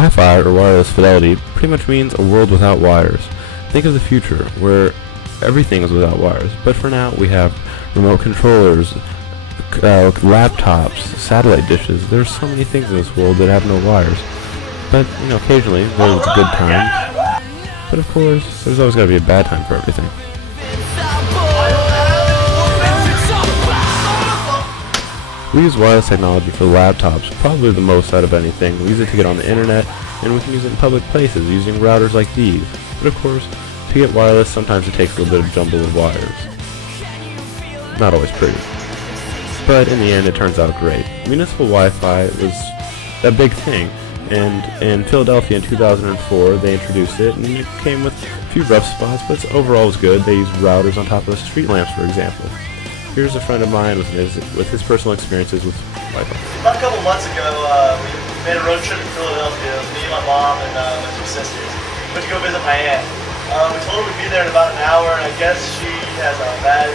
Wi-Fi, or wireless fidelity, pretty much means a world without wires. Think of the future, where everything is without wires, but for now we have remote controllers, laptops, satellite dishes. There's so many things in this world that have no wires. But, occasionally there's a good time. But of course, there's always got to be a bad time for everything. We use wireless technology for laptops, probably the most out of anything. We use it to get on the internet, and we can use it in public places using routers like these. But of course, to get wireless, sometimes it takes a little bit of jumble with wires. Not always pretty. But in the end, it turns out great. Municipal Wi-Fi was a big thing, and in Philadelphia in 2004, they introduced it, and it came with a few rough spots, but overall it was good. They used routers on top of street lamps, for example. Here's a friend of mine with his personal experiences with Wi-Fi. About a couple months ago, we made a road trip to Philadelphia. Me, my mom, and my two sisters. Went to go visit my aunt. We told her we'd be there in about an hour, and I guess she has a bad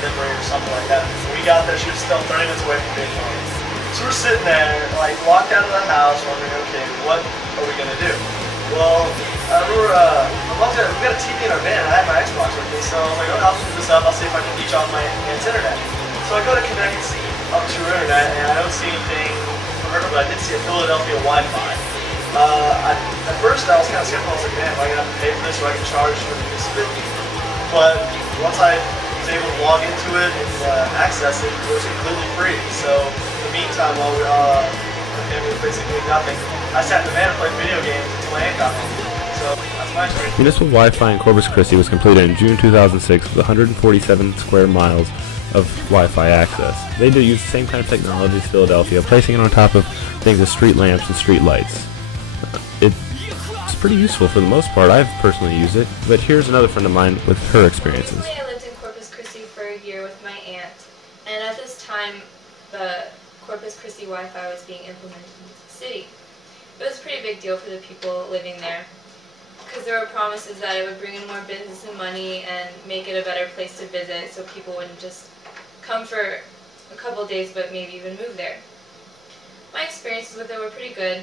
memory or something like that. When we got there, she was still 30 minutes away from being home. So we're sitting there, walked out of the house, wondering, okay, what are we gonna do? Well, we got a TV in our van. I had my Xbox with me, so I was like, oh, I'll put this up. I'll see if I can reach off my aunt's internet. So I go to connect up to her internet, and I don't see anything from her, but I did see a Philadelphia Wi-Fi. At first, I was kind of skeptical. I was like, man, am I gonna have to pay for this, or I can charge for the bit? But once I was able to log into it and access it, it was completely free. So in the meantime, while we were basically nothing, I sat in the van and played video games until my aunt got home. So that's my experience. Municipal Wi-Fi in Corpus Christi was completed in June 2006 with 147 square miles of Wi-Fi access. They do use the same kind of technology as Philadelphia, placing it on top of things as street lamps and street lights. It's pretty useful for the most part. I've personally used it, but here's another friend of mine with her experiences. I lived in Corpus Christi for a year with my aunt, and at this time the Corpus Christi Wi-Fi was being implemented into the city. It was a pretty big deal for the people living there, because there were promises that it would bring in more business and money and make it a better place to visit, so people wouldn't just come for a couple of days but maybe even move there. My experiences with it were pretty good.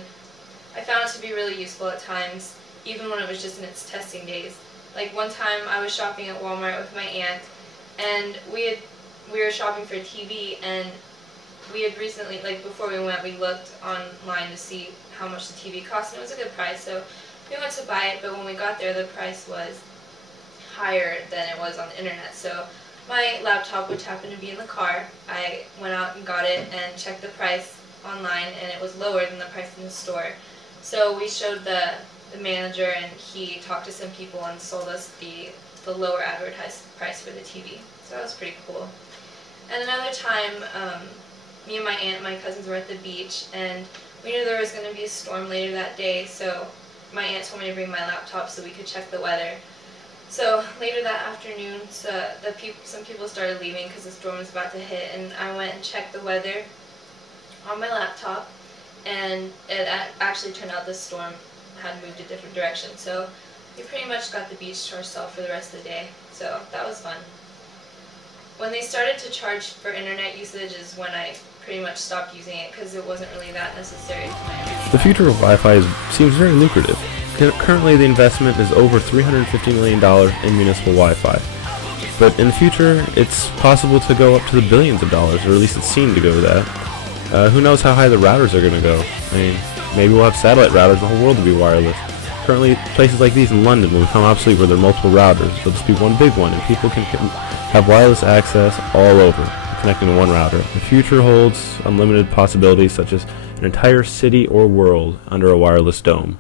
I found it to be really useful at times, even when it was just in its testing days. Like one time I was shopping at Walmart with my aunt, and we were shopping for a TV, and we had recently, before we went, we looked online to see how much the TV cost, and it was a good price, so we went to buy it, but when we got there the price was higher than it was on the internet. So my laptop, which happened to be in the car, I went out and got it and checked the price online, and it was lower than the price in the store. So we showed the manager, and he talked to some people and sold us the lower advertised price for the TV. So that was pretty cool. And another time, me and my aunt and my cousins were at the beach, and we knew there was going to be a storm later that day, so my aunt told me to bring my laptop so we could check the weather. So later that afternoon, some people started leaving because the storm was about to hit, and I went and checked the weather on my laptop, and it actually turned out the storm had moved a different direction. So we pretty much got the beach to ourselves for the rest of the day, so that was fun. When they started to charge for internet usage is when I pretty much stopped using it, because it wasn't really that necessary to my everyday. The future of Wi-Fi seems very lucrative. Currently the investment is over $350 million in municipal Wi-Fi. But in the future, it's possible to go up to the billions of dollars, or at least it's seen to go that. Who knows how high the routers are going to go? I mean, maybe we'll have satellite routers and the whole world will be wireless. Currently, places like these in London will become obsolete where there are multiple routers. There'll just be one big one, and people can have wireless access all over, connecting to one router. The future holds unlimited possibilities, such as an entire city or world under a wireless dome.